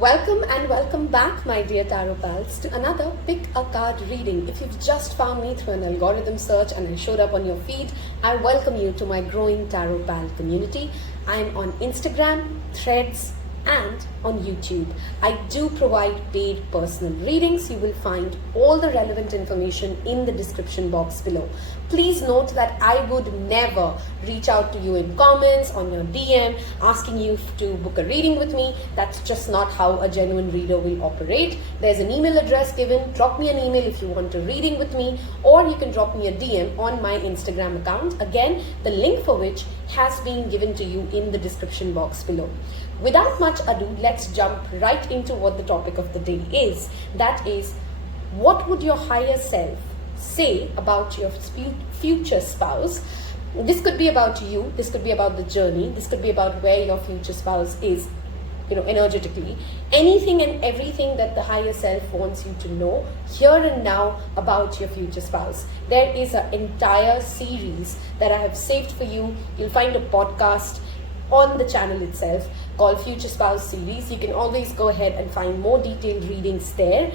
Welcome and welcome back, my dear Taropals, to another Pick a Card reading. If you've just found me through an algorithm search and I showed up on your feed, I welcome you to my growing Taropal community. I'm on Instagram, Threads, and on YouTube. I do provide paid personal readings. You will find all the relevant information in the description box below. Please note that I would never reach out to you in comments, on your DM, asking you to book a reading with me. That's just not how a genuine reader will operate. There's an email address given. Drop me an email if you want a reading with me, or you can drop me a DM on my Instagram account. Again, the link for which has been given to you in the description box below. Without much ado, let's jump right into what the topic of the day is. That is, what would your higher self say about your future spouse? This could be about you, this could be about the journey, this could be about where your future spouse is, energetically. Anything and everything that the higher self wants you to know here and now about your future spouse. There is an entire series that I have saved for you. You'll find a podcast on the channel itself called Future Spouse Series. You can always go ahead and find more detailed readings there.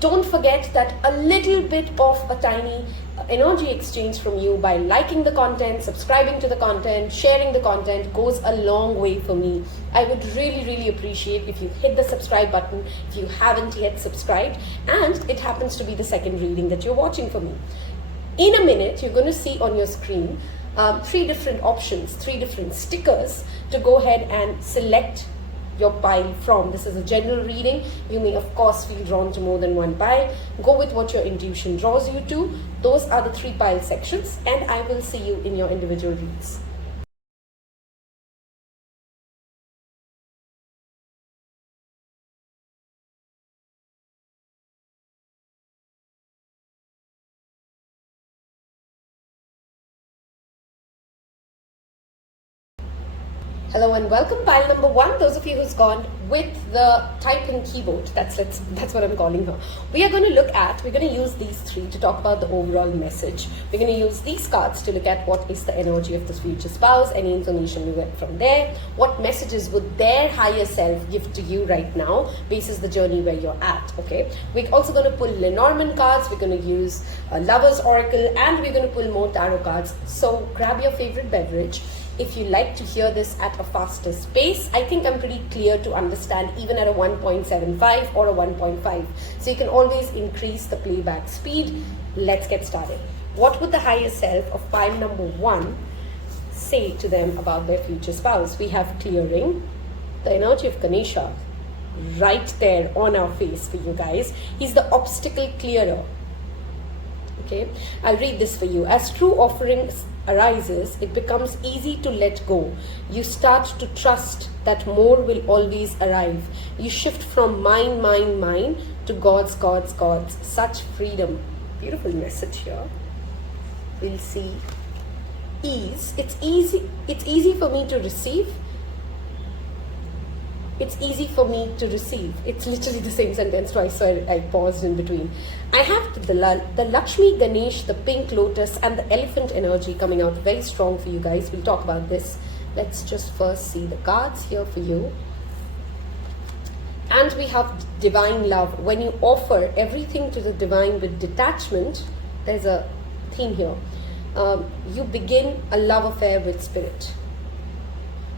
Don't forget that a little bit of a tiny energy exchange from you by liking the content, subscribing to the content, sharing the content goes a long way for me. I would really appreciate if you hit the subscribe button if you haven't yet subscribed, and it happens to be the second reading that you're watching for me. In a minute, you're going to see on your screen three different options, three different stickers to go ahead and select your pile from. This is a general reading. You may of course feel drawn to more than one pile. Go with what your intuition draws you to. Those are the three pile sections, and I will see you in your individual reads. Hello and welcome, pile number one. Those of you who's gone with the type in keyboard, that's what I'm calling her. We're going to use these three to talk about the overall message. We're going to use these cards to look at what is the energy of this future spouse, any information we get from there, what messages would their higher self give to you right now, basis the journey where you're at, okay? We're also going to pull Lenormand cards, we're going to use a Lover's Oracle, and we're going to pull more tarot cards. So grab your favorite beverage. If you like to hear this at a faster pace, I think I'm pretty clear to understand even at a 1.75 or a 1.5. So you can always increase the playback speed. Let's get started. What would the higher self of pile number one say to them about their future spouse? We have clearing, the energy of Ganesha, right there on our face for you guys. He's the obstacle clearer. Okay, I'll read this for you. As true offerings arises, it becomes easy to let go. You start to trust that more will always arrive. You shift from mine to God's. Such freedom. Beautiful message here. We'll see. Ease. It's easy for me to receive. It's easy for me to receive. It's literally the same sentence twice, so I paused in between. I have the Lakshmi, Ganesh, the pink lotus, and the elephant energy coming out very strong for you guys. We'll talk about this. Let's just first see the cards here for you. And we have divine love. When you offer everything to the divine with detachment, there's a theme here. You begin a love affair with spirit.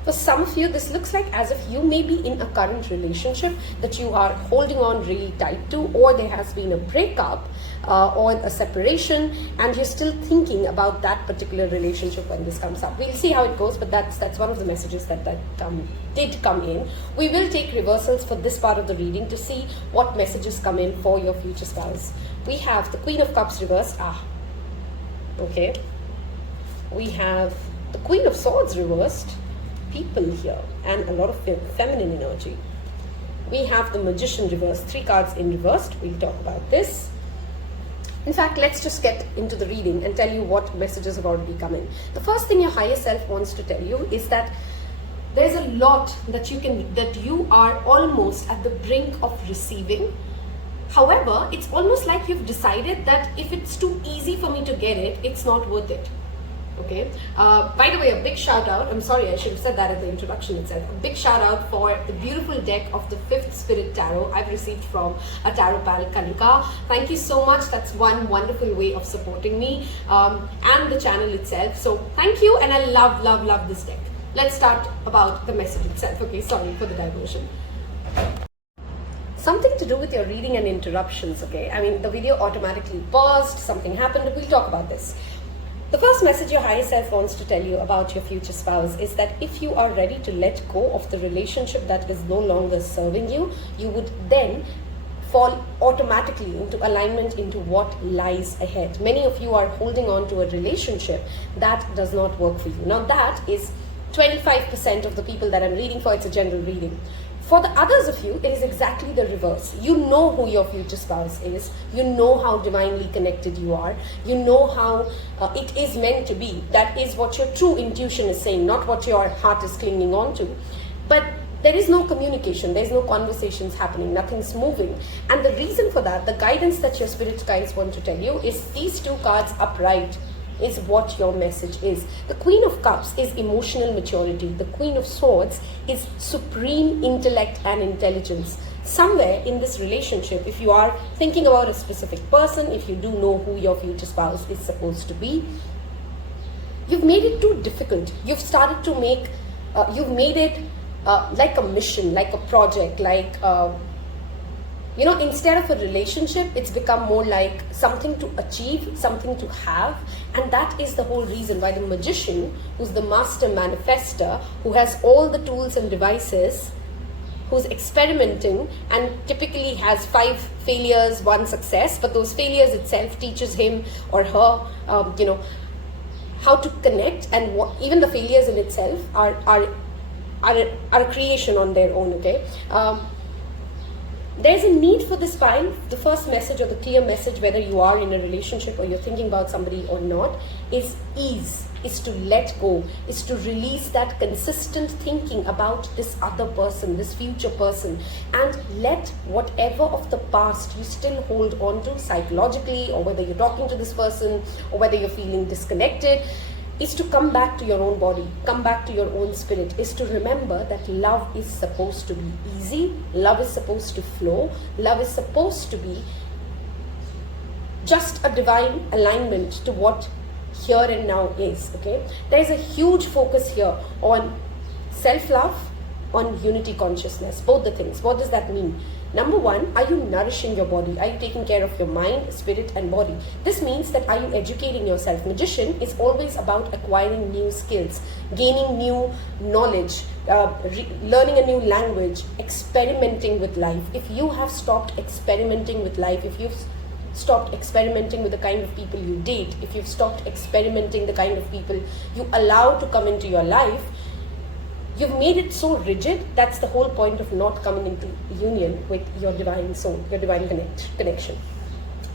For some of you, this looks like as if you may be in a current relationship that you are holding on really tight to, or there has been a breakup or a separation, and you're still thinking about that particular relationship when this comes up. We'll see how it goes, but that's one of the messages that did come in. We will take reversals for this part of the reading to see what messages come in for your future spouse. We have the Queen of Cups reversed. Okay. We have the Queen of Swords reversed. People here, and a lot of feminine energy. We have the Magician reversed, three cards in reversed. We'll talk about this. In fact, let's just get into the reading and tell you what messages have already come in. The first thing your higher self wants to tell you is that there's a lot that you are almost at the brink of receiving. However, it's almost like you've decided that if it's too easy for me to get it, it's not worth it. Okay. By the way, a big shout out. I'm sorry, I should have said that at the introduction itself. A big shout out for the beautiful deck of the Fifth Spirit Tarot I've received from a Taropal Kanika. Thank you so much. That's one wonderful way of supporting me and the channel itself. So thank you, and I love this deck. Let's start about the message itself. Okay, sorry for the diversion. Something to do with your reading and interruptions. Okay, I mean the video automatically paused. Something happened. We'll talk about this. The first message your higher self wants to tell you about your future spouse is that if you are ready to let go of the relationship that is no longer serving you, you would then fall automatically into alignment into what lies ahead. Many of you are holding on to a relationship that does not work for you. Now that is 25% of the people that I'm reading for. It's a general reading. For the others of you, it is exactly the reverse. You know who your future spouse is. You know how divinely connected you are. You know how it is meant to be. That is what your true intuition is saying, not what your heart is clinging on to. But there is no communication. There's no conversations happening. Nothing's moving. And the reason for that, the guidance that your spirit guides want to tell you is these two cards upright is what your message is. The Queen of Cups is emotional maturity. The Queen of Swords is supreme intellect and intelligence. Somewhere in this relationship, if you are thinking about a specific person, if you do know who your future spouse is supposed to be, you've made it too difficult. You've started to make, you've made it like a mission, like a project, like instead of a relationship, it's become more like something to achieve, something to have. And that is the whole reason why the magician, who's the master manifester, who has all the tools and devices, who's experimenting and typically has 5 failures, 1 success, but those failures itself teaches him or her, how to connect, and even the failures in itself are a creation on their own, okay? There's a need for this pile. The first message or the clear message, whether you are in a relationship or you're thinking about somebody or not, is ease, is to let go, is to release that consistent thinking about this other person, this future person, and let whatever of the past you still hold on to psychologically, or whether you're talking to this person or whether you're feeling disconnected, is to come back to your own body, come back to your own spirit, is to remember that love is supposed to be easy, love is supposed to flow, love is supposed to be just a divine alignment to what here and now is, okay? There's a huge focus here on self-love, on unity consciousness, both the things. What does that mean? Number 1, are you nourishing your body? Are you taking care of your mind, spirit, and body? This means that are you educating yourself? Magician is always about acquiring new skills, gaining new knowledge, learning a new language, experimenting with life. If you have stopped experimenting with life, if you've stopped experimenting with the kind of people you date, if you've stopped experimenting the kind of people you allow to come into your life, you've made it so rigid. That's the whole point of not coming into union with your divine soul, your divine connection.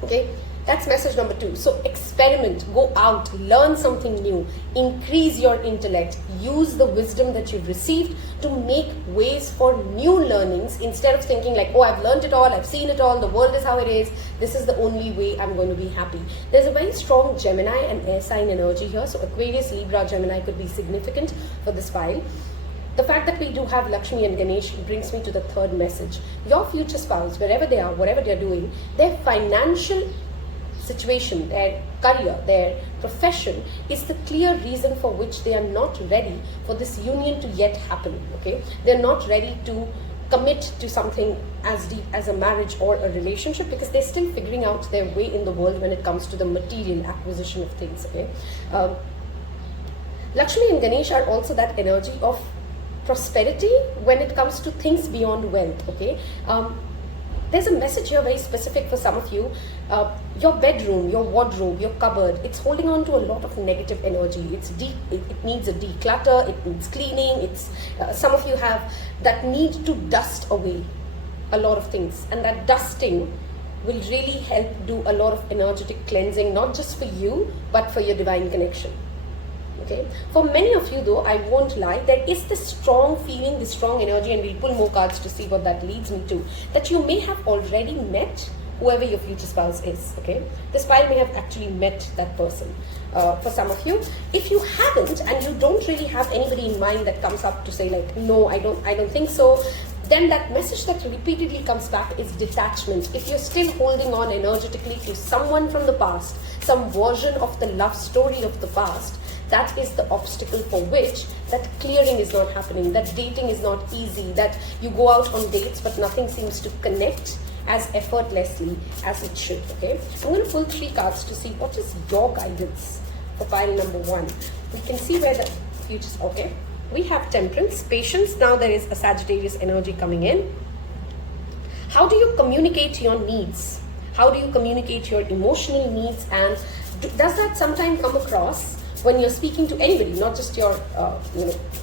Okay, that's message number 2. So experiment, go out, learn something new, increase your intellect, use the wisdom that you've received to make ways for new learnings, instead of thinking like, oh, I've learned it all, I've seen it all, the world is how it is, this is the only way I'm going to be happy. There's a very strong Gemini and air sign energy here. So Aquarius, Libra, Gemini could be significant for this file. The fact that we do have Lakshmi and Ganesh brings me to the third message. Your future spouse, wherever they are, whatever they're doing, their financial situation, their career, their profession is the clear reason for which they are not ready for this union to yet happen, okay? They're not ready to commit to something as deep as a marriage or a relationship, because they're still figuring out their way in the world when it comes to the material acquisition of things, okay? Lakshmi and Ganesh are also that energy of prosperity when it comes to things beyond wealth, okay? There's a message here very specific for some of you. Your bedroom, your wardrobe, your cupboard, it's holding on to a lot of negative energy. It's deep. It needs a declutter, it needs cleaning. It's some of you have that need to dust away a lot of things, and that dusting will really help do a lot of energetic cleansing, not just for you, but for your divine connection. Okay. For many of you though, I won't lie, there is this strong feeling, this strong energy, and we'll pull more cards to see what that leads me to, that you may have already met whoever your future spouse is, okay? This pile may have actually met that person. For some of you, if you haven't and you don't really have anybody in mind that comes up to say like, no, I don't think so, then that message that repeatedly comes back is detachment. If you're still holding on energetically to someone from the past, some version of the love story of the past, that is the obstacle for which that clearing is not happening, that dating is not easy, that you go out on dates but nothing seems to connect as effortlessly as it should, okay? I'm going to pull 3 cards to see what is your guidance for pile number 1. We can see where the future's, okay? We have Temperance, Patience. Now there is a Sagittarius energy coming in. How do you communicate your needs? How do you communicate your emotional needs? And does that sometimes come across when you're speaking to anybody, not just your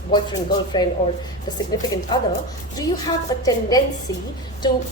boyfriend, girlfriend, or the significant other? Do you have a tendency to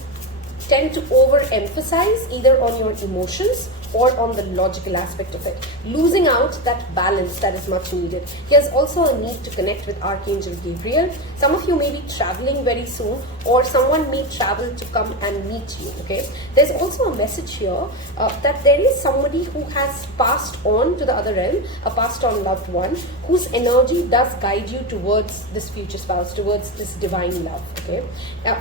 tend to overemphasize either on your emotions or on the logical aspect of it, losing out that balance that is much needed? Here's also a need to connect with Archangel Gabriel. Some of you may be traveling very soon, or someone may travel to come and meet you, okay? There's also a message here that there is somebody who has passed on to the other realm, a passed on loved one, whose energy does guide you towards this future spouse, towards this divine love, okay?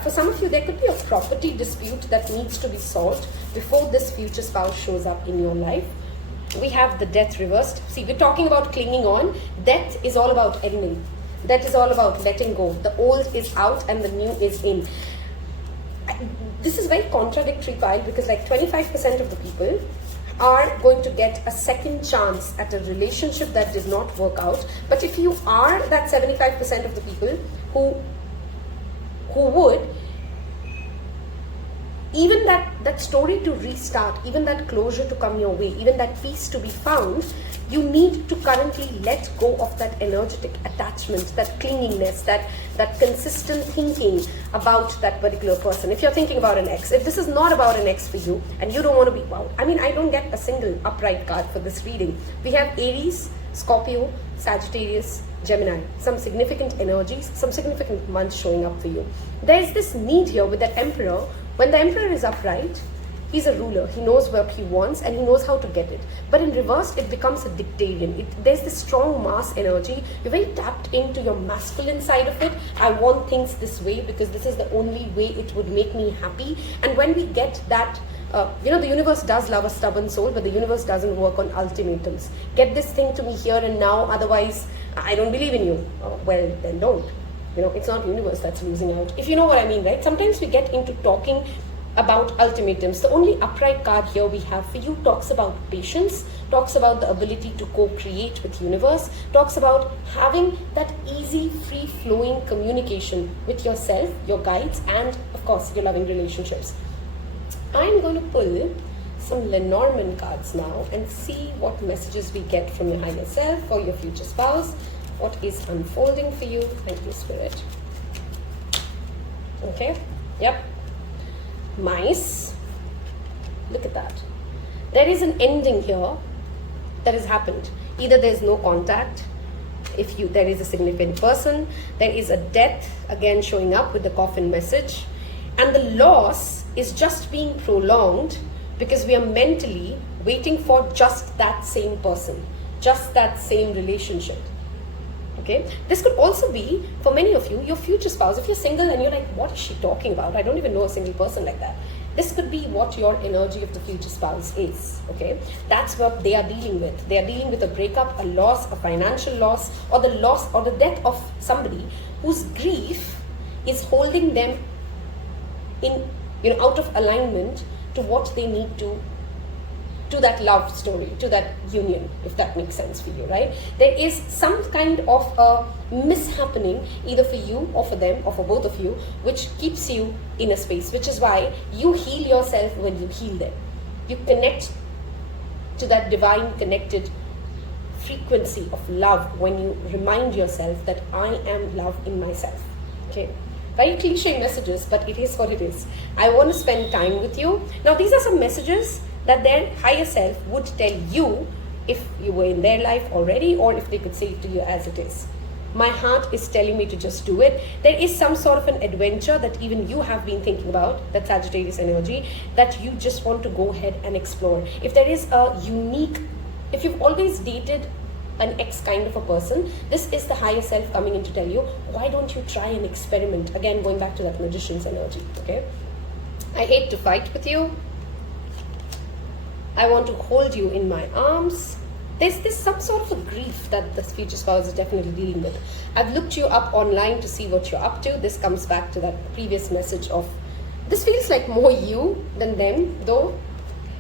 For some of you, there could be a property dispute that needs to be solved before this future spouse shows up in your life. We have the Death reversed. See, we're talking about clinging on. Death is all about ending. That is all about letting go. The old is out and the new is in. This is very contradictory pile, because like 25% of the people are going to get a second chance at a relationship that did not work out. But if you are that 75% of the people who would, even that story to restart, even that closure to come your way, even that peace to be found, you need to currently let go of that energetic attachment, that clinginess, that consistent thinking about that particular person. If you're thinking about an ex, if this is not about an ex for you and you don't want to be, wow, I mean, I don't get a single upright card for this reading. We have Aries, Scorpio, Sagittarius, Gemini, some significant energies, some significant months showing up for you. There's this need here with that Emperor. When the Emperor is upright, he's a ruler. He knows what he wants and he knows how to get it. But in reverse, it becomes a dictatorial. There's this strong mass energy. You're very tapped into your masculine side of it. I want things this way because this is the only way it would make me happy. And when we get that, the universe does love a stubborn soul, but the universe doesn't work on ultimatums. Get this thing to me here and now, otherwise I don't believe in you. Well, then don't. It's not the universe that's losing out. If you know what I mean, right? Sometimes we get into talking about ultimatums. The only upright card here we have for you talks about patience, talks about the ability to co-create with universe, talks about having that easy, free-flowing communication with yourself, your guides, and of course, your loving relationships. I'm going to pull some Lenormand cards now and see what messages we get from your higher self or your future spouse. What is unfolding for you? Thank you, Spirit. Okay. Yep. Mice. Look at that. There is an ending here that has happened. Either there's no contact, there is a significant person, there is a death again showing up with the coffin message, and the loss is just being prolonged because we are mentally waiting for just that same person, just that same relationship. Okay, this could also be, for many of you, your future spouse. If you're single and you're like, what is she talking about? I don't even know a single person like that. This could be what your energy of the future spouse is. Okay, that's what they are dealing with. They are dealing with a breakup, a loss, a financial loss, or the loss or the death of somebody whose grief is holding them in, out of alignment to what they need to that love story, to that union, if that makes sense for you, right? There is some kind of a mishappening either for you or for them or for both of you, which keeps you in a space, which is why you heal yourself when you heal them. You connect to that divine connected frequency of love when you remind yourself that I am love in myself. Okay, very cliche messages, but it is what it is. I want to spend time with you. Now, these are some messages that their higher self would tell you if you were in their life already, or if they could say it to you as it is. My heart is telling me to just do it. There is some sort of an adventure that even you have been thinking about, that Sagittarius energy, that you just want to go ahead and explore. If there is a unique, if you've always dated an ex kind of a person, this is the higher self coming in to tell you, why don't you try and experiment? Again, going back to that magician's energy, okay? I hate to fight with you. I want to hold you in my arms. There's some sort of a grief that this future spouse is definitely dealing with. I've looked you up online to see what you're up to. This comes back to that previous message of, this feels like more you than them, though.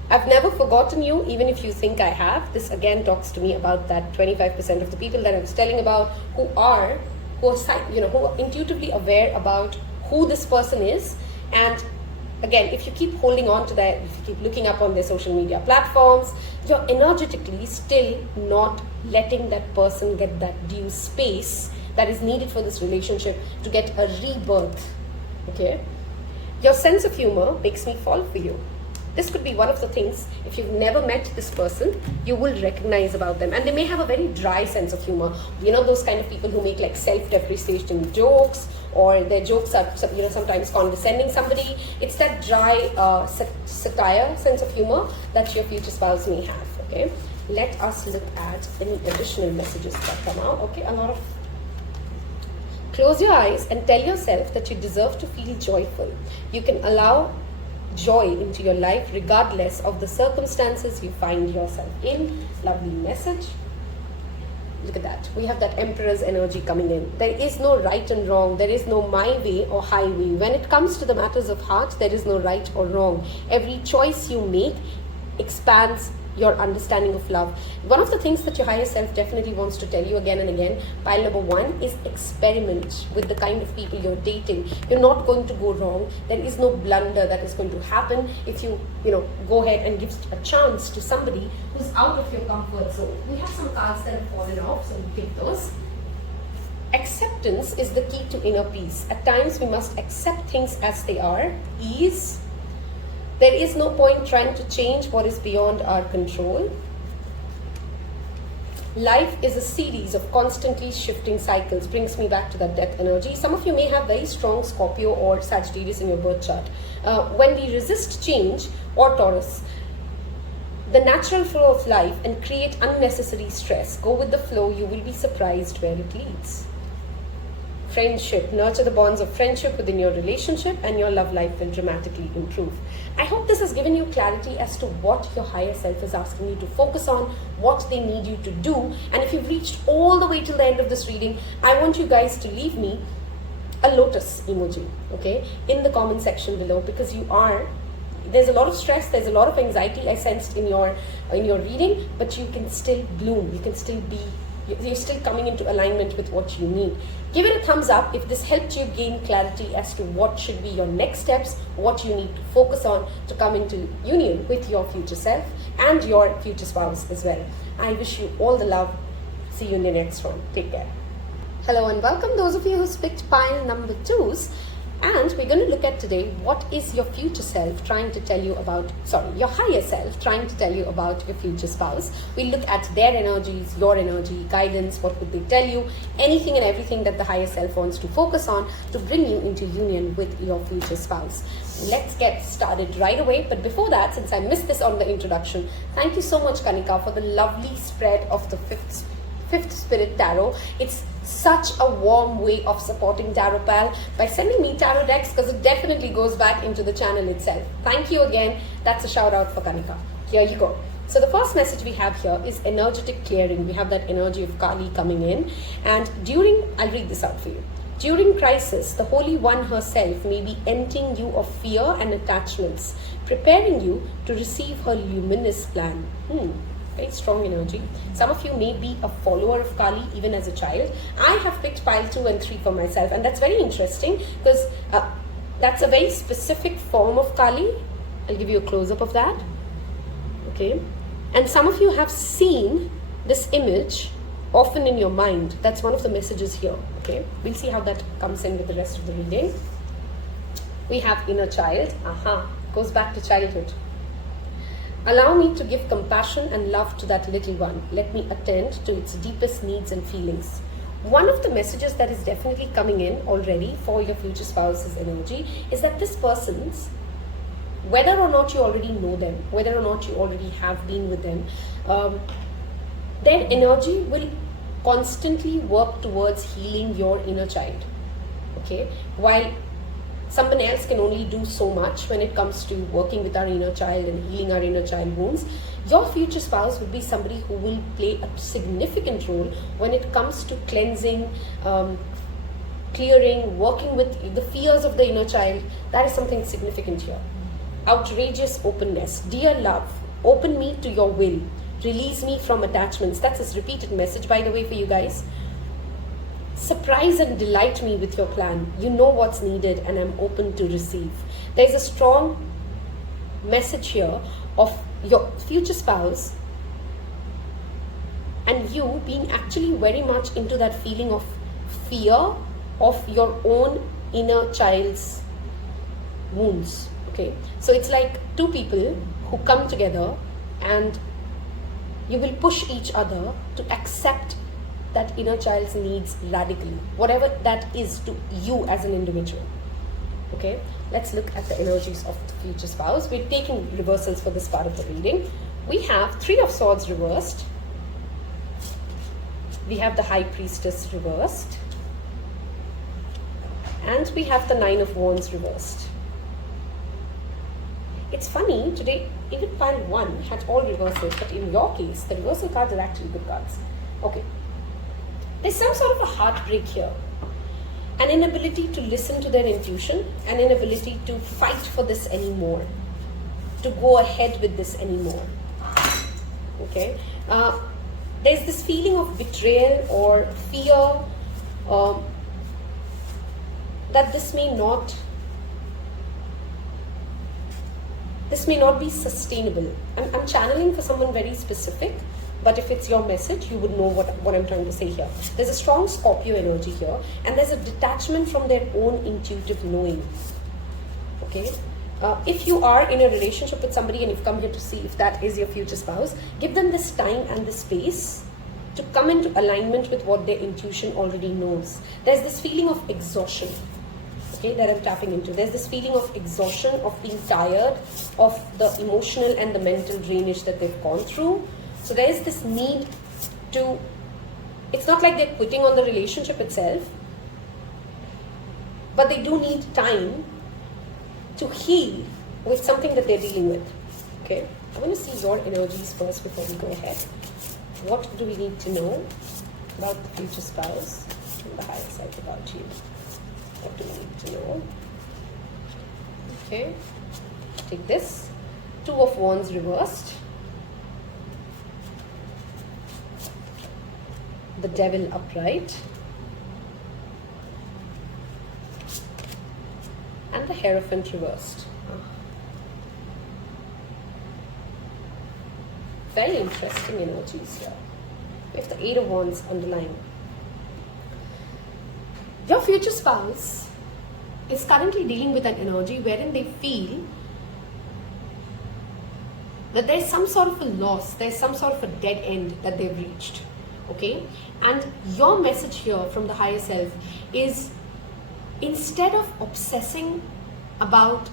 I've never forgotten you, even if you think I have. This again talks to me about that 25% of the people that I was telling about who are intuitively aware about who this person is. And again, if you keep holding on to that, if you keep looking up on their social media platforms, you're energetically still not letting that person get that due space that is needed for this relationship to get a rebirth, okay? Your sense of humor makes me fall for you. This could be one of the things, if you've never met this person, you will recognize about them. And they may have a very dry sense of humor. You know, those kind of people who make like self-depreciating jokes, or their jokes are, sometimes condescending somebody. It's that dry satire sense of humor that your future spouse may have, okay? Let us look at any additional messages that come out, okay? A lot of... Close your eyes and tell yourself that you deserve to feel joyful. You can allow joy into your life regardless of the circumstances you find yourself in. Lovely message. Look at that. We have that Emperor's energy coming in. There is no right and wrong. There is no my way or highway. When it comes to the matters of heart, there is no right or wrong. Every choice you make expands your understanding of love. One of the things that your higher self definitely wants to tell you again and again, pile number one, is experiment with the kind of people you're dating. You're not going to go wrong. There is no blunder that is going to happen if you go ahead and give a chance to somebody who's out of your comfort zone. We have some cards that have fallen off, so we pick those. Acceptance is the key to inner peace. At times we must accept things as they are. Ease. There is no point trying to change what is beyond our control. Life is a series of constantly shifting cycles. Brings me back to that death energy. Some of you may have very strong Scorpio or Sagittarius in your birth chart. When we resist change, or Taurus, the natural flow of life, and create unnecessary stress, go with the flow, you will be surprised where it leads. Friendship. Nurture the bonds of friendship within your relationship and your love life will dramatically improve. I hope this has given you clarity as to what your higher self is asking you to focus on, what they need you to do. And if you've reached all the way till the end of this reading, I want you guys to leave me a lotus emoji, okay, in the comment section below, because there's a lot of stress, there's a lot of anxiety I sensed in your reading, but you can still bloom, you're still coming into alignment with what you need. Give it a thumbs up if this helped you gain clarity as to what should be your next steps, what you need to focus on to come into union with your future self and your future spouse as well. I wish you all the love. See you in the next one. Take care. Hello and welcome those of you who picked pile number 2s. And we're going to look at today, what is your future self trying to tell you about, your higher self trying to tell you about your future spouse. We look at their energies, your energy, guidance, what would they tell you, anything and everything that the higher self wants to focus on to bring you into union with your future spouse. Let's get started right away. But before that, since I missed this on the introduction, thank you so much, Kanika, for the lovely spread of the fifth Spirit Tarot. It's such a warm way of supporting Taropal by sending me tarot decks, because it definitely goes back into the channel itself. Thank you again. That's a shout out for Kanika. Here you go. So the first message we have here is energetic clearing. We have that energy of Kali coming in, and I'll read this out for you. During crisis, the Holy One herself may be emptying you of fear and attachments, preparing you to receive her luminous plan. Very strong energy. Some of you may be a follower of Kali even as a child. I have picked pile 2 and 3 for myself, and that's very interesting because that's a very specific form of Kali. I'll give you a close-up of that. Okay. And some of you have seen this image often in your mind. That's one of the messages here. Okay. We'll see how that comes in with the rest of the reading. We have inner child. Goes back to childhood. Allow me to give compassion and love to that little one. Let me attend to its deepest needs and feelings. One of the messages that is definitely coming in already for your future spouse's energy is that this person's, whether or not you already know them, whether or not you already have been with them, their energy will constantly work towards healing your inner child. Okay, while someone else can only do so much when it comes to working with our inner child and healing our inner child wounds, your future spouse will be somebody who will play a significant role when it comes to cleansing, clearing, working with the fears of the inner child. That is something significant here. Outrageous openness. Dear love, open me to your will. Release me from attachments. That's his repeated message, by the way, for you guys. Surprise and delight me with your plan. You know what's needed and I'm open to receive. There's a strong message here of your future spouse and you being actually very much into that feeling of fear of your own inner child's wounds. Okay, so it's like two people who come together and you will push each other to accept that inner child's needs radically, whatever that is to you as an individual. Okay, let's look at the energies of the future spouse. We're taking reversals for this part of the reading. We have Three of Swords reversed. We have the High Priestess reversed. And we have the Nine of Wands reversed. It's funny, today, even pile 1 had all reversals, but in your case, the reversal cards are actually good cards. Okay. There's some sort of a heartbreak here. An inability to listen to their intuition, an inability to fight for this anymore, to go ahead with this anymore. Okay? There's this feeling of betrayal or fear that this may not be sustainable. I'm channeling for someone very specific, but if it's your message, you would know what I'm trying to say here. There's a strong Scorpio energy here, and there's a detachment from their own intuitive knowing. Okay? If you are in a relationship with somebody and you've come here to see if that is your future spouse, give them this time and this space to come into alignment with what their intuition already knows. There's this feeling of exhaustion, okay, that I'm tapping into. There's this feeling of exhaustion, of being tired, of the emotional and the mental drainage that they've gone through. So there is this need to, it's not like they're quitting on the relationship itself, but they do need time to heal with something that they're dealing with. Okay, I'm going to see your energies first before we go ahead. What do we need to know about the future spouse from the higher side about you? What do we need to know? Okay, take this. Two of Wands reversed. The Devil upright. And the Hierophant reversed. Very interesting energies here. We have the Eight of Wands underlying. Your future spouse is currently dealing with an energy wherein they feel that there's some sort of a loss, there's some sort of a dead end that they've reached. Okay? And your message here from the higher self is, instead of obsessing about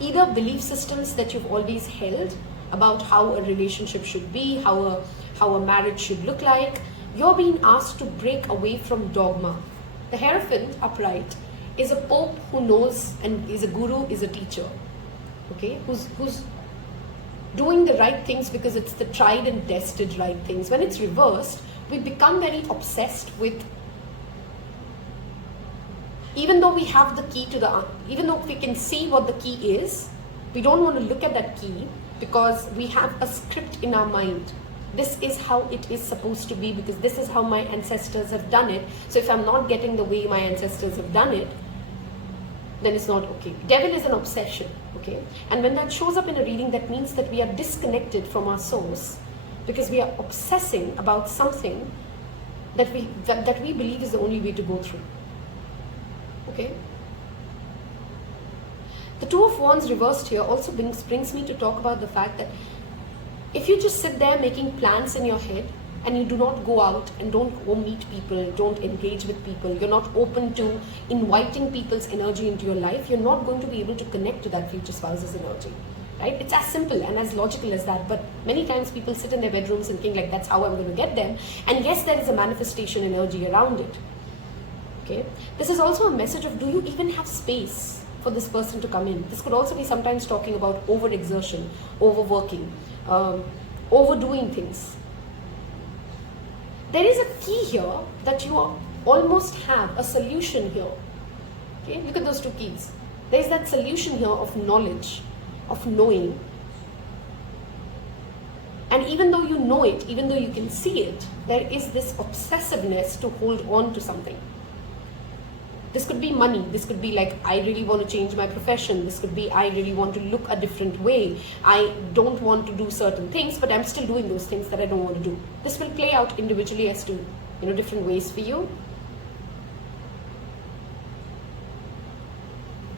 either belief systems that you've always held about how a relationship should be, how a marriage should look like, you're being asked to break away from dogma. The Hierophant upright is a pope who knows and is a guru, is a teacher, okay, who's doing the right things because it's the tried and tested right things. When it's reversed, we become very obsessed with, even though we have the key to even though we can see what the key is, we don't want to look at that key because we have a script in our mind. This is how it is supposed to be because this is how my ancestors have done it. So if I'm not getting the way my ancestors have done it, then it's not okay. Devil is an obsession, okay? And when that shows up in a reading, that means that we are disconnected from our source because we are obsessing about something that we believe is the only way to go through. Okay? The Two of Wands reversed here also brings me to talk about the fact that if you just sit there making plans in your head and you do not go out and don't go meet people, don't engage with people, you're not open to inviting people's energy into your life, you're not going to be able to connect to that future spouse's energy. Right? It's as simple and as logical as that, but many times people sit in their bedrooms and think like that's how I'm going to get them, and yes, there is a manifestation energy around it. Okay, this is also a message of, do you even have space for this person to come in? This could also be sometimes talking about overexertion, overworking, overdoing things. There is a key here that you almost have a solution here. Okay, look at those two keys. There is that solution here of knowledge, of knowing. And even though you know it, even though you can see it, there is this obsessiveness to hold on to something. This could be money. This could be like, I really want to change my profession. This could be, I really want to look a different way. I don't want to do certain things, but I'm still doing those things that I don't want to do. This will play out individually as to, different ways for you.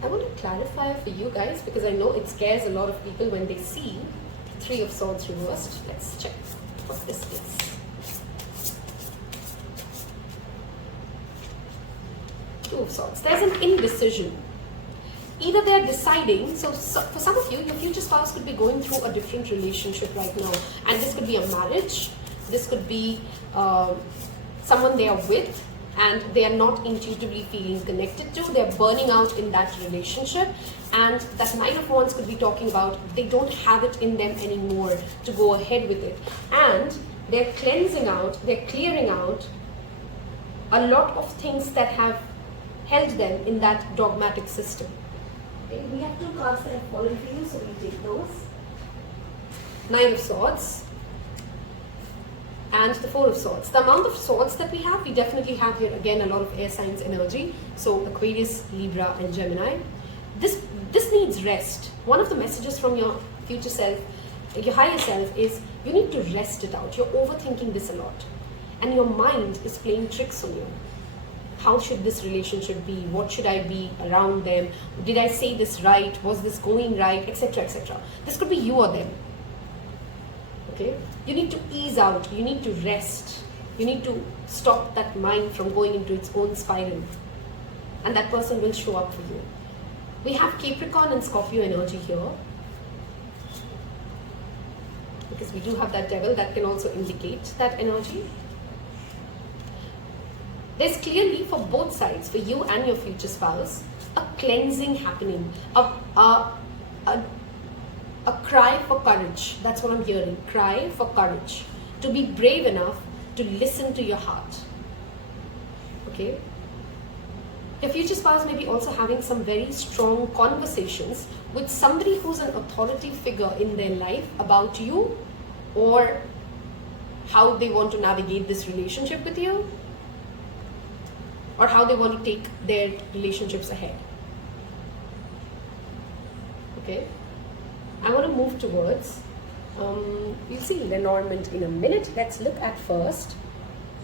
I want to clarify for you guys, because I know it scares a lot of people when they see the Three of Swords reversed. Let's check what this is. Two of Swords. There's an indecision. Either they're deciding, so for some of you, your future spouse could be going through a different relationship right now, and this could be a marriage, this could be someone they are with and they are not intuitively feeling connected to, they're burning out in that relationship, and that Nine of Wands could be talking about they don't have it in them anymore to go ahead with it, and they're cleansing out, they're clearing out a lot of things that have held them in that dogmatic system. Okay, we have two cards that have fallen for you, so we'll take those. Nine of Swords and the Four of Swords. The amount of swords that we definitely have here again a lot of air signs energy. So Aquarius, Libra and Gemini. This needs rest. One of the messages from your future self, your higher self, is you need to rest it out. You're overthinking this a lot, and your mind is playing tricks on you. How should this relationship be? What should I be around them? Did I say this right? Was this going right? Etc. etc. This could be you or them. Okay? You need to ease out. You need to rest. You need to stop that mind from going into its own spiral. And that person will show up for you. We have Capricorn and Scorpio energy here. Because we do have that devil that can also indicate that energy. There's clearly, for both sides, for you and your future spouse, a cleansing happening, a cry for courage. That's what I'm hearing. Cry for courage. To be brave enough to listen to your heart. Okay? Your future spouse may be also having some very strong conversations with somebody who's an authority figure in their life about you, or how they want to navigate this relationship with you, or how they want to take their relationships ahead. Okay? I want to move towards, we'll see Lenormand in a minute. Let's look at first,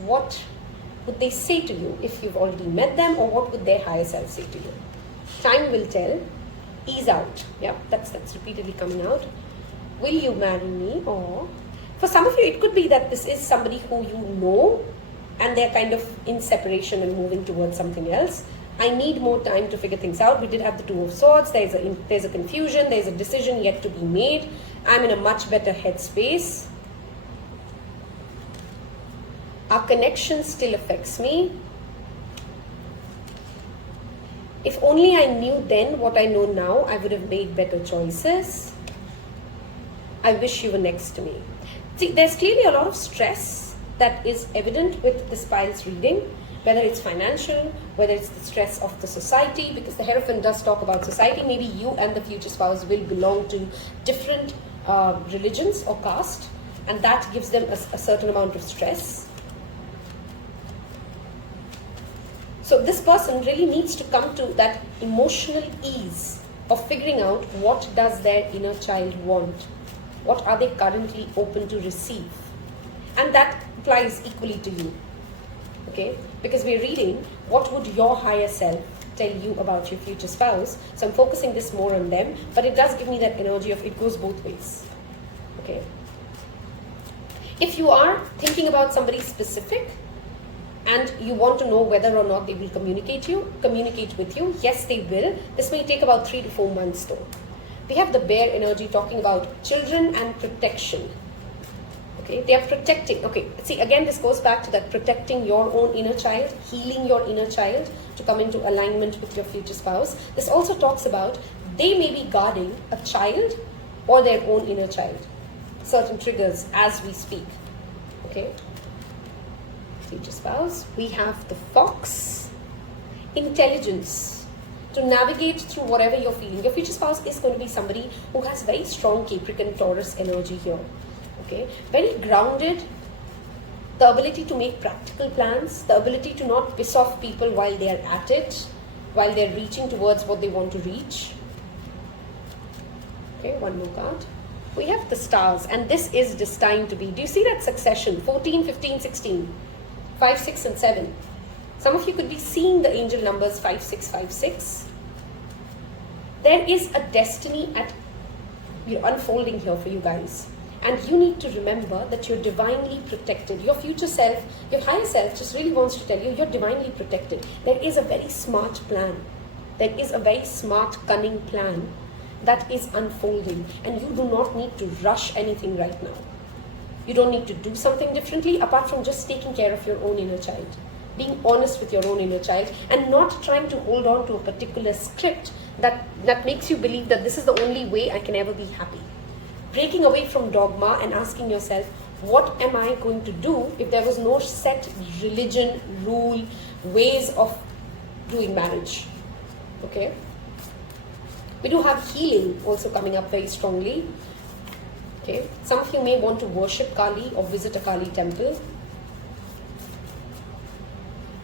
what would they say to you if you've already met them, or what would their higher self say to you? Time will tell. Ease out. Yeah, that's repeatedly coming out. Will you marry me? Or for some of you, it could be that this is somebody who you know, and they're kind of in separation and moving towards something else. I need more time to figure things out. We did have the Two of Swords. There's a confusion. There's a decision yet to be made. I'm in a much better headspace. Our connection still affects me. If only I knew then what I know now, I would have made better choices. I wish you were next to me. See, there's clearly a lot of stress that is evident with this pile's reading, whether it's financial, whether it's the stress of the society, because the Hierophant does talk about society. Maybe you and the future spouse will belong to different religions or caste, and that gives them a certain amount of stress. So this person really needs to come to that emotional ease of figuring out what does their inner child want. What are they currently open to receive? And that applies equally to you. Okay? Because we're reading, what would your higher self tell you about your future spouse? So I'm focusing this more on them, but it does give me that energy of it goes both ways. Okay? If you are thinking about somebody specific and you want to know whether or not they will communicate with you, yes, they will. This may take about 3 to 4 months though. We have the bear energy talking about children and protection. Okay, they are protecting. Okay, see, again, this goes back to that protecting your own inner child, healing your inner child to come into alignment with your future spouse. This also talks about they may be guarding a child or their own inner child. Certain triggers as we speak. Okay, future spouse. We have the fox, intelligence. To navigate through whatever you're feeling. Your future spouse is going to be somebody who has very strong Capricorn Taurus energy here. Okay, very grounded, the ability to make practical plans, the ability to not piss off people while they are at it, while they're reaching towards what they want to reach. Okay, one more card. We have the stars, and this is destined to be. Do you see that succession? 14, 15, 16, 5, 6, and 7. Some of you could be seeing the angel numbers 5, 6, 5, 6. There is a destiny at unfolding here for you guys. And you need to remember that you're divinely protected. Your future self, your higher self just really wants to tell you you're divinely protected. There is a very smart plan. There is a very smart, cunning plan that is unfolding. And you do not need to rush anything right now. You don't need to do something differently apart from just taking care of your own inner child. Being honest with your own inner child and not trying to hold on to a particular script that makes you believe that this is the only way I can ever be happy. Breaking away from dogma and asking yourself, what am I going to do if there was no set religion, rule, ways of doing marriage? Okay. We do have healing also coming up very strongly. Okay. Some of you may want to worship Kali or visit a Kali temple.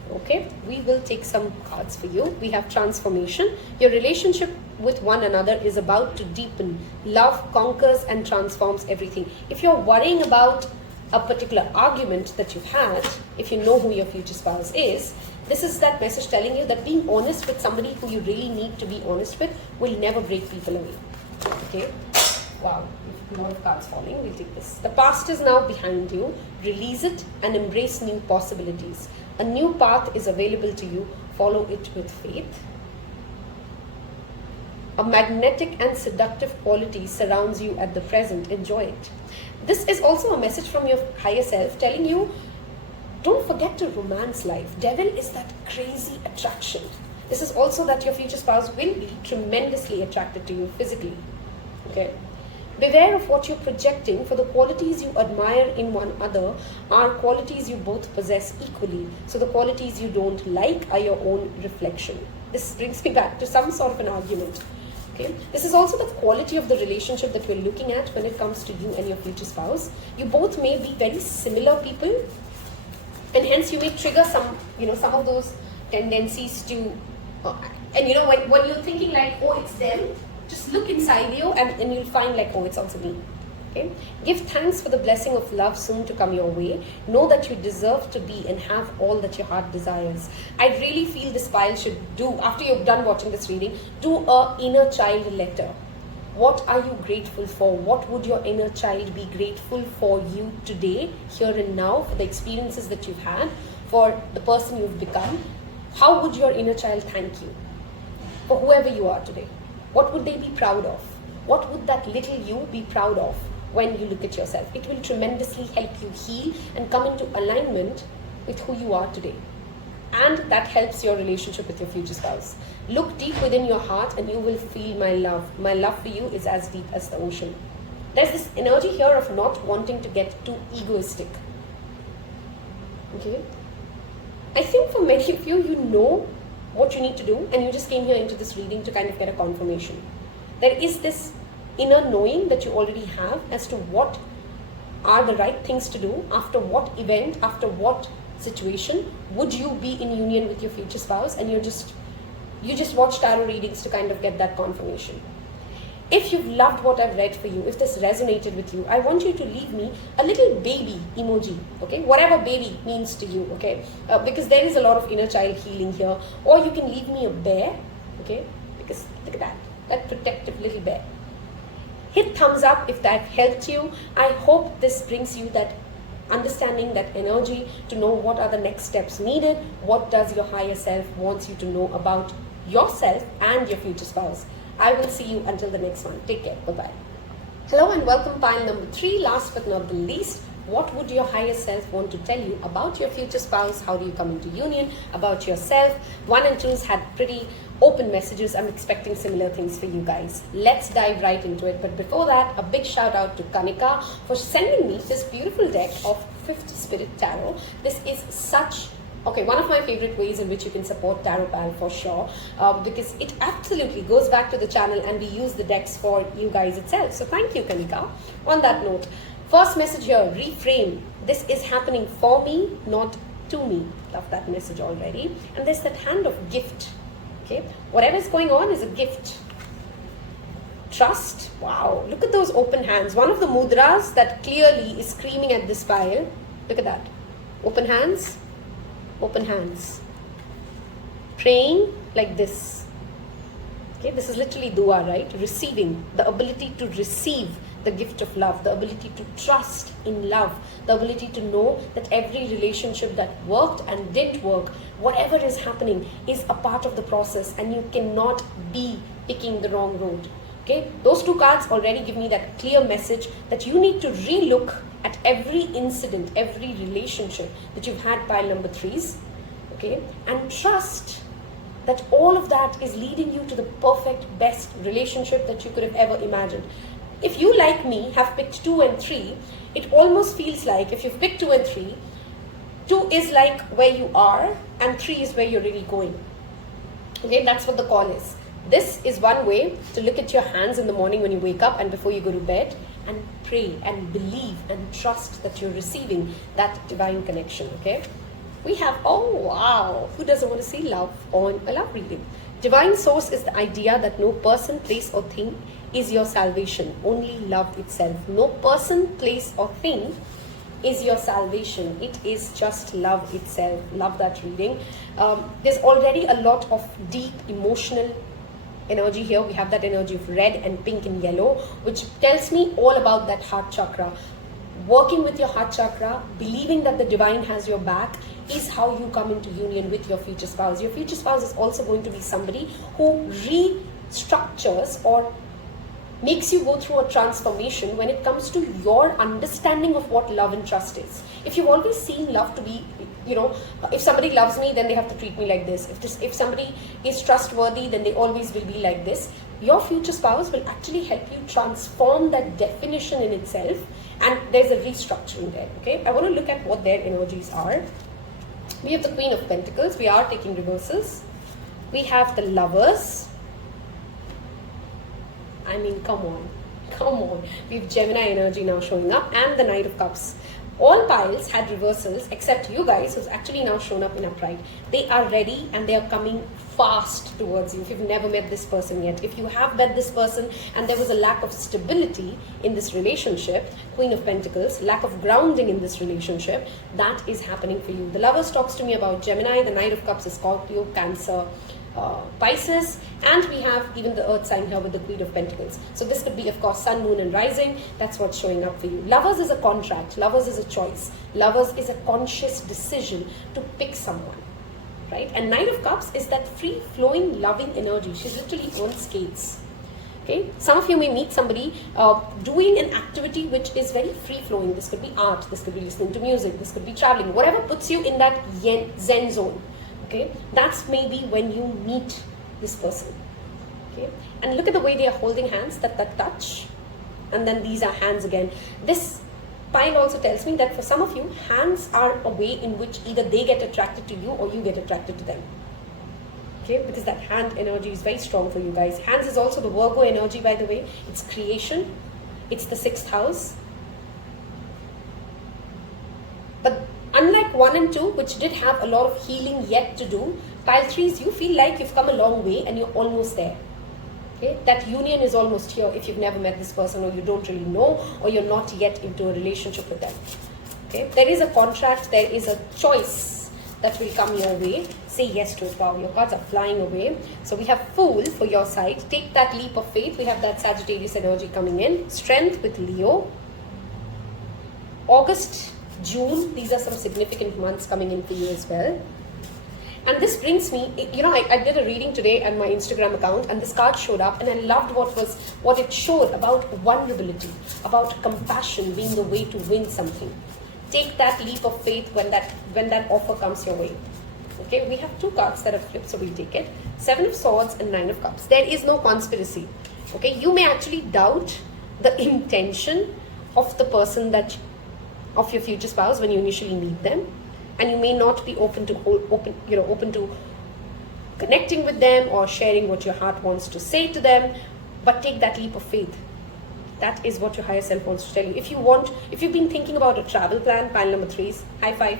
Okay, we will take some cards for you. We have transformation. Your relationship with one another is about to deepen. Love conquers and transforms everything. If you're worrying about a particular argument that you've had, if you know who your future spouse is, this is that message telling you that being honest with somebody who you really need to be honest with will never break people away. Okay, wow, a lot of cards falling. We'll take this. The past is now behind you. Release it and embrace new possibilities. A new path is available to you. Follow it with faith. A magnetic and seductive quality surrounds you at the present. Enjoy it. This is also a message from your higher self telling you, don't forget to romance life. Devil is that crazy attraction. This is also that your future spouse will be tremendously attracted to you physically. Okay. Beware of what you're projecting, for the qualities you admire in one another are qualities you both possess equally. So the qualities you don't like are your own reflection. This brings me back to some sort of an argument. Okay. This is also the quality of the relationship that we're looking at when it comes to you and your future spouse. You both may be very similar people, and hence you may trigger some of those tendencies to, when you're thinking like, oh, it's them, just look inside you and you'll find like, oh, it's also me. Okay? Give thanks for the blessing of love soon to come your way. Know that you deserve to be and have all that your heart desires. I really feel this pile should do, after you've done watching this reading, do a inner child letter. What are you grateful for? What would your inner child be grateful for you today, here and now, for the experiences that you've had, for the person you've become? How would your inner child thank you for whoever you are today? What would they be proud of? What would that little you be proud of when you look at yourself? It will tremendously help you heal and come into alignment with who you are today. And that helps your relationship with your future spouse. Look deep within your heart and you will feel my love. My love for you is as deep as the ocean. There's this energy here of not wanting to get too egoistic. Okay? I think for many of you, you know what you need to do, and you just came here into this reading to kind of get a confirmation. There is this inner knowing that you already have as to what are the right things to do, after what event, after what situation would you be in union with your future spouse, and you just watch tarot readings to kind of get that confirmation. If you've loved what I've read for you, if this resonated with you, I want you to leave me a little baby emoji, okay? Whatever baby means to you, okay? Because there is a lot of inner child healing here. Or you can leave me a bear, okay? Because look at that protective little bear. Hit thumbs up if that helped you. I hope this brings you that understanding that energy to know what are the next steps needed, what does your higher self wants you to know about yourself and your future spouse. I will see you until the next one. Take care. Bye-bye. Hello and welcome pile number 3. Last but not the least, what would your higher self want to tell you about your future spouse? How do you come into union? About yourself? 1 and 2's had pretty open messages. I'm expecting similar things for you guys. Let's dive right into it. But before that, a big shout out to Kanika for sending me this beautiful deck of 50 Spirit Tarot. This is such one of my favorite ways in which you can support Taropal for sure, because it absolutely goes back to the channel and we use the decks for you guys itself. So thank you, Kanika. On that note, first message here, reframe. This is happening for me, not to me. Love that message already. And there's that hand of gift. Okay, whatever is going on is a gift. Trust. Wow, look at those open hands. One of the mudras that clearly is screaming at this pile. Look at that. Open hands. Open hands. Praying like this. Okay, this is literally dua, right? Receiving. The ability to receive the gift of love, the ability to trust in love, the ability to know that every relationship that worked and didn't work, whatever is happening is a part of the process and you cannot be picking the wrong road. Okay, those 2 cards already give me that clear message that you need to relook at every incident, every relationship that you've had, pile number 3's, okay, and trust that all of that is leading you to the perfect, best relationship that you could have ever imagined. If you, like me, have picked 2 and 3, it almost feels like if you've picked 2 and 3, 2 is like where you are and 3 is where you're really going. Okay, that's what the call is. This is one way to look at your hands in the morning when you wake up and before you go to bed and pray and believe and trust that you're receiving that divine connection, okay? We have, oh wow, who doesn't want to see love on a love reading? Divine source is the idea that no person, place or thing is your salvation, only love itself. No person, place or thing is your salvation. It is just love itself. Love that reading. There's already a lot of deep emotional energy here. We have that energy of red and pink and yellow, which tells me all about that heart chakra. Working with your heart chakra, believing that the divine has your back is how you come into union with your future spouse. Your future spouse is also going to be somebody who restructures or makes you go through a transformation when it comes to your understanding of what love and trust is. If you've always seen love to be, if somebody loves me, then they have to treat me like this. If somebody is trustworthy, then they always will be like this. Your future spouse will actually help you transform that definition in itself, and there's a restructuring there, okay? I want to look at what their energies are. We have the Queen of Pentacles. We are taking reversals. We have the Lovers. I mean, come on. We have Gemini energy now showing up, and the Knight of Cups. All piles had reversals except you guys, who's actually now shown up in upright. They are ready and they are coming fast towards you. If you've never met this person yet, if you have met this person and there was a lack of stability in this relationship, Queen of Pentacles, lack of grounding in this relationship, that is happening for you. The Lovers talks to me about Gemini. The Knight of Cups is Scorpio, Cancer, Pisces, and we have even the earth sign here with the Queen of Pentacles. So this could be, of course, Sun, Moon and Rising. That's what's showing up for you. Lovers is a contract. Lovers is a choice. Lovers is a conscious decision to pick someone, right? And Knight of Cups is that free-flowing, loving energy. She's literally on skates. Okay, some of you may meet somebody doing an activity which is very free-flowing. This could be art, this could be listening to music, this could be traveling, whatever puts you in that zen zone. Okay, that's maybe when you meet this person. Okay, and look at the way they are holding hands, that touch, and then these are hands again. This pile also tells me that for some of you, hands are a way in which either they get attracted to you or you get attracted to them. Okay, because that hand energy is very strong for you guys. Hands is also the Virgo energy, by the way. It's creation. It's the 6th house. But unlike 1 and 2, which did have a lot of healing yet to do, pile 3s, you feel like you've come a long way and you're almost there. Okay, that union is almost here if you've never met this person or you don't really know or you're not yet into a relationship with them. Okay, there is a contract, there is a choice that will come your way. Say yes to it. Wow, your cards are flying away. So we have Fool for your side. Take that leap of faith. We have that Sagittarius energy coming in. Strength with Leo. August June. These are some significant months coming in for you as well. And this brings me, I did a reading today on my Instagram account, and this card showed up, and I loved what it showed about vulnerability, about compassion being the way to win something. Take that leap of faith when that offer comes your way. Okay, we have two cards that are flipped, so we'll take it. 7 of Swords and 9 of Cups. There is no conspiracy. Okay, you may actually doubt the intention of the person of your future spouse when you initially meet them, and you may not be open to connecting with them or sharing what your heart wants to say to them. But take that leap of faith. That is what your higher self wants to tell you. If you've been thinking about a travel plan, pile number 3, high five,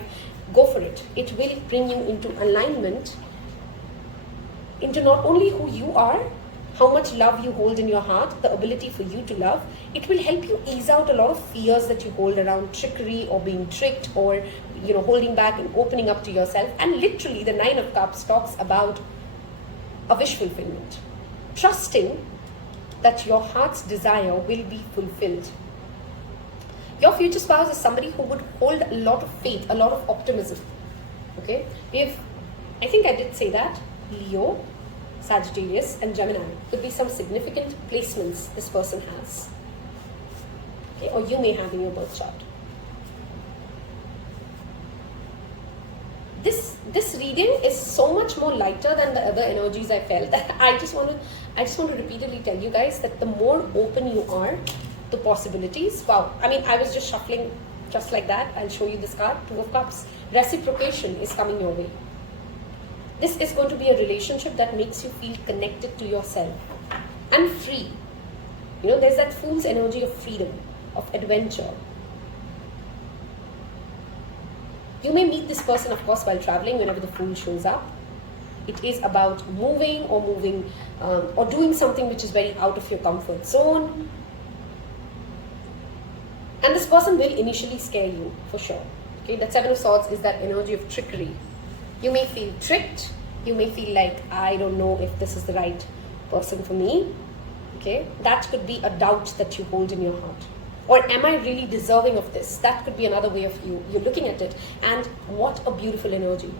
go for it. It will bring you into alignment, into not only who you are, how much love you hold in your heart, the ability for you to love. It will help you ease out a lot of fears that you hold around trickery or being tricked or holding back and opening up to yourself. And literally the 9 of Cups talks about a wish fulfillment. Trusting that your heart's desire will be fulfilled. Your future spouse is somebody who would hold a lot of faith, a lot of optimism. Okay? I think I did say that. Leo, Sagittarius and Gemini could be some significant placements this person has. Okay? Or you may have in your birth chart. This reading is so much more lighter than the other energies I felt. That I just want to repeatedly tell you guys that the more open you are to possibilities, wow. I mean, I was just shuffling just like that. I'll show you this card, 2 of Cups. Reciprocation is coming your way. This is going to be a relationship that makes you feel connected to yourself and free. There's that Fool's energy of freedom, of adventure. You may meet this person, of course, while traveling whenever the Fool shows up. It is about moving or doing something which is very out of your comfort zone. And this person will initially scare you, for sure. Okay, that 7 of Swords is that energy of trickery. You may feel tricked. You may feel like, I don't know if this is the right person for me. Okay, that could be a doubt that you hold in your heart. Or am I really deserving of this? That could be another way of you're looking at it. And what a beautiful energy.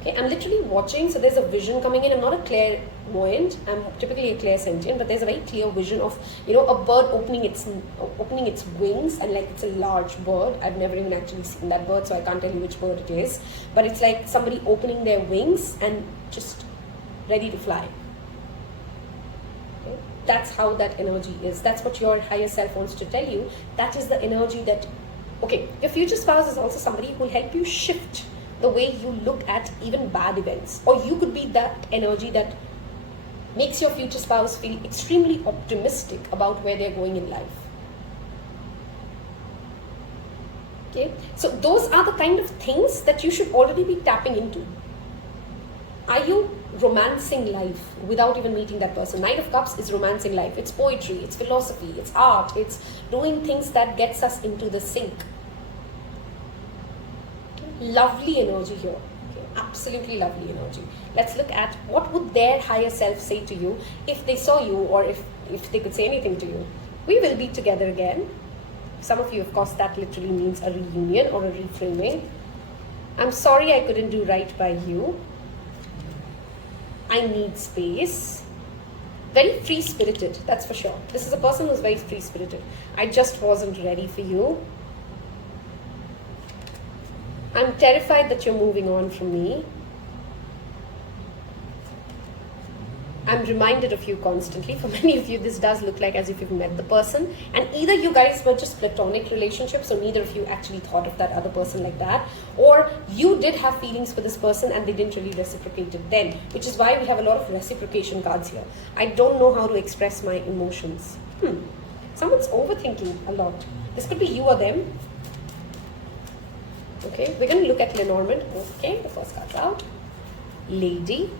Okay, I'm literally watching, so there's a vision coming in. I'm not a clairvoyant, I'm typically a clairsentient, but there's a very clear vision of, a bird opening its wings, and like it's a large bird. I've never even actually seen that bird, so I can't tell you which bird it is. But it's like somebody opening their wings and just ready to fly. Okay? That's how that energy is. That's what your higher self wants to tell you. That is the energy that, okay, your future spouse is also somebody who will help you shift the way you look at even bad events. Or you could be that energy that makes your future spouse feel extremely optimistic about where they're going in life. Okay, so those are the kind of things that you should already be tapping into. Are you romancing life without even meeting that person? 9 of Cups is romancing life. It's poetry, it's philosophy, it's art, it's doing things that gets us into the sync. Lovely energy here. Okay, absolutely lovely energy. Let's look at what would their higher self say to you if they saw you, or if they could say anything to you. We will be together again. Some of you, of course, that literally means a reunion or a reframing. I'm sorry I couldn't do right by you. I need space. Very free-spirited, that's for sure. This is a person who's very free-spirited. I just wasn't ready for you. I'm terrified that you're moving on from me. I'm reminded of you constantly. For many of you, this does look like as if you've met the person, and either you guys were just platonic relationships, so neither of you actually thought of that other person like that, or you did have feelings for this person and they didn't really reciprocate it then, which is why we have a lot of reciprocation cards here. I don't know how to express my emotions. Someone's overthinking a lot. This could be you or them. Okay, we're going to look at Lenormand. Okay, the first card's out. Lady.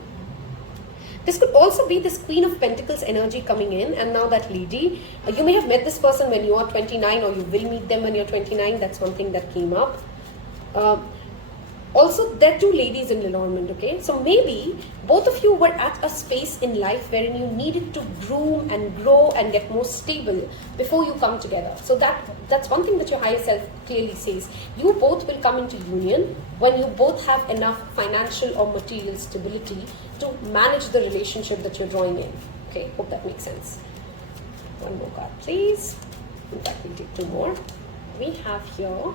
This could also be this Queen of Pentacles energy coming in, and now that lady. You may have met this person when you are 29, or you will meet them when you're 29. That's one thing that came up. Also, there are two ladies in alignment, okay? So maybe both of you were at a space in life wherein you needed to groom and grow and get more stable before you come together. So that's one thing that your higher self clearly says. You both will come into union when you both have enough financial or material stability to manage the relationship that you're drawing in. Okay, hope that makes sense. One more card, please. In fact, we'll take two more. We have here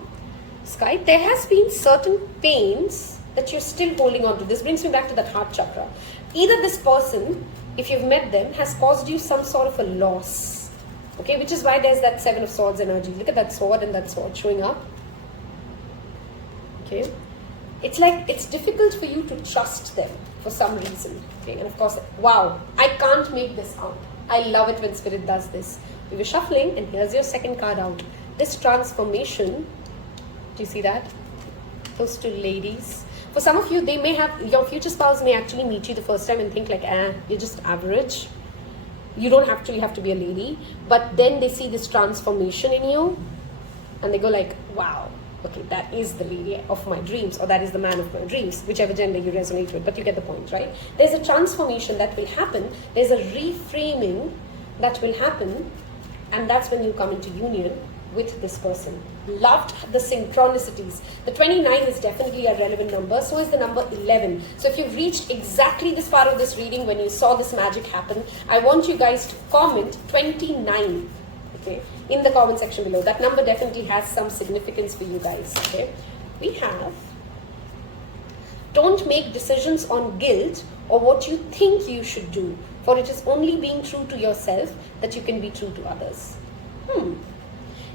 Sky. There has been certain pains that you're still holding on to. This brings me back to that heart chakra. Either this person, if you've met them, has caused you some sort of a loss. Okay, which is why there's that Seven of Swords energy. Look at that sword and that sword showing up. Okay. It's like it's difficult for you to trust them for some reason. Okay, and of course, wow, I can't make this out. I love it when Spirit does this. We were shuffling and here's your second card out. This transformation. Do you see that? Those two ladies. For some of you, they may have, your future spouse may actually meet you the first time and think like, you're just average. You don't actually have to be a lady. But then they see this transformation in you and they go like, wow, okay, that is the lady of my dreams, or that is the man of my dreams, whichever gender you resonate with, but you get the point, right? There's a transformation that will happen. There's a reframing that will happen, and that's when you come into union with this person. Loved the synchronicities. The 29 is definitely a relevant number. So is the number 11. So if you've reached exactly this part of this reading when you saw this magic happen, I want you guys to comment 29, okay, in the comment section below. That number definitely has some significance for you guys, okay. We have, don't make decisions on guilt or what you think you should do, for it is only being true to yourself that you can be true to others.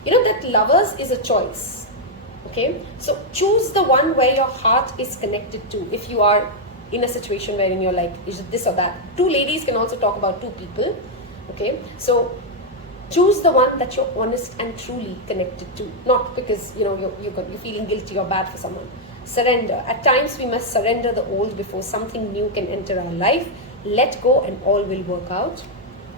You know that lovers is a choice, okay? So choose the one where your heart is connected to. If you are in a situation wherein you're like, is it this or that? Two ladies can also talk about two people, okay? So choose the one that you're honest and truly connected to, not because, you know, you're feeling guilty or bad for someone. Surrender. At times we must surrender the old before something new can enter our life. Let go and all will work out.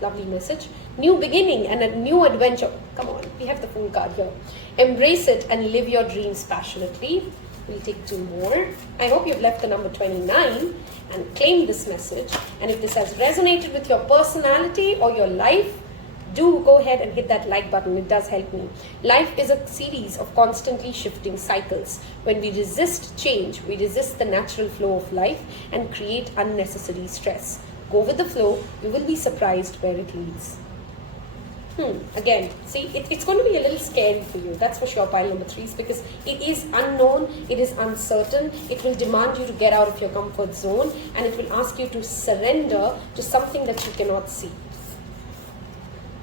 Lovely message. New beginning and a new adventure. Come on, we have the Fool card here. Embrace it and live your dreams passionately. We'll take two more. I hope you've left the number 29 and claimed this message. And if this has resonated with your personality or your life, do go ahead and hit that like button. It does help me. Life is a series of constantly shifting cycles. When we resist change, we resist the natural flow of life and create unnecessary stress. Go with the flow. You will be surprised where it leads. Again, see, it's going to be a little scary for you. That's for sure, pile number 3, because it is unknown, it is uncertain, it will demand you to get out of your comfort zone, and it will ask you to surrender to something that you cannot see.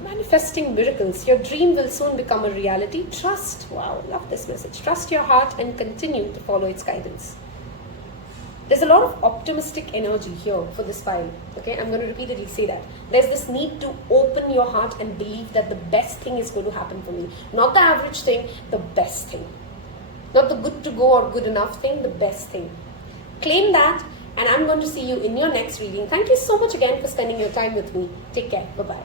Manifesting miracles. Your dream will soon become a reality. Trust. Wow, love this message. Trust your heart and continue to follow its guidance. There's a lot of optimistic energy here for this file. Okay, I'm going to repeatedly say that. There's this need to open your heart and believe that the best thing is going to happen for me. Not the average thing, the best thing. Not the good to go or good enough thing, the best thing. Claim that, and I'm going to see you in your next reading. Thank you so much again for spending your time with me. Take care. Bye-bye.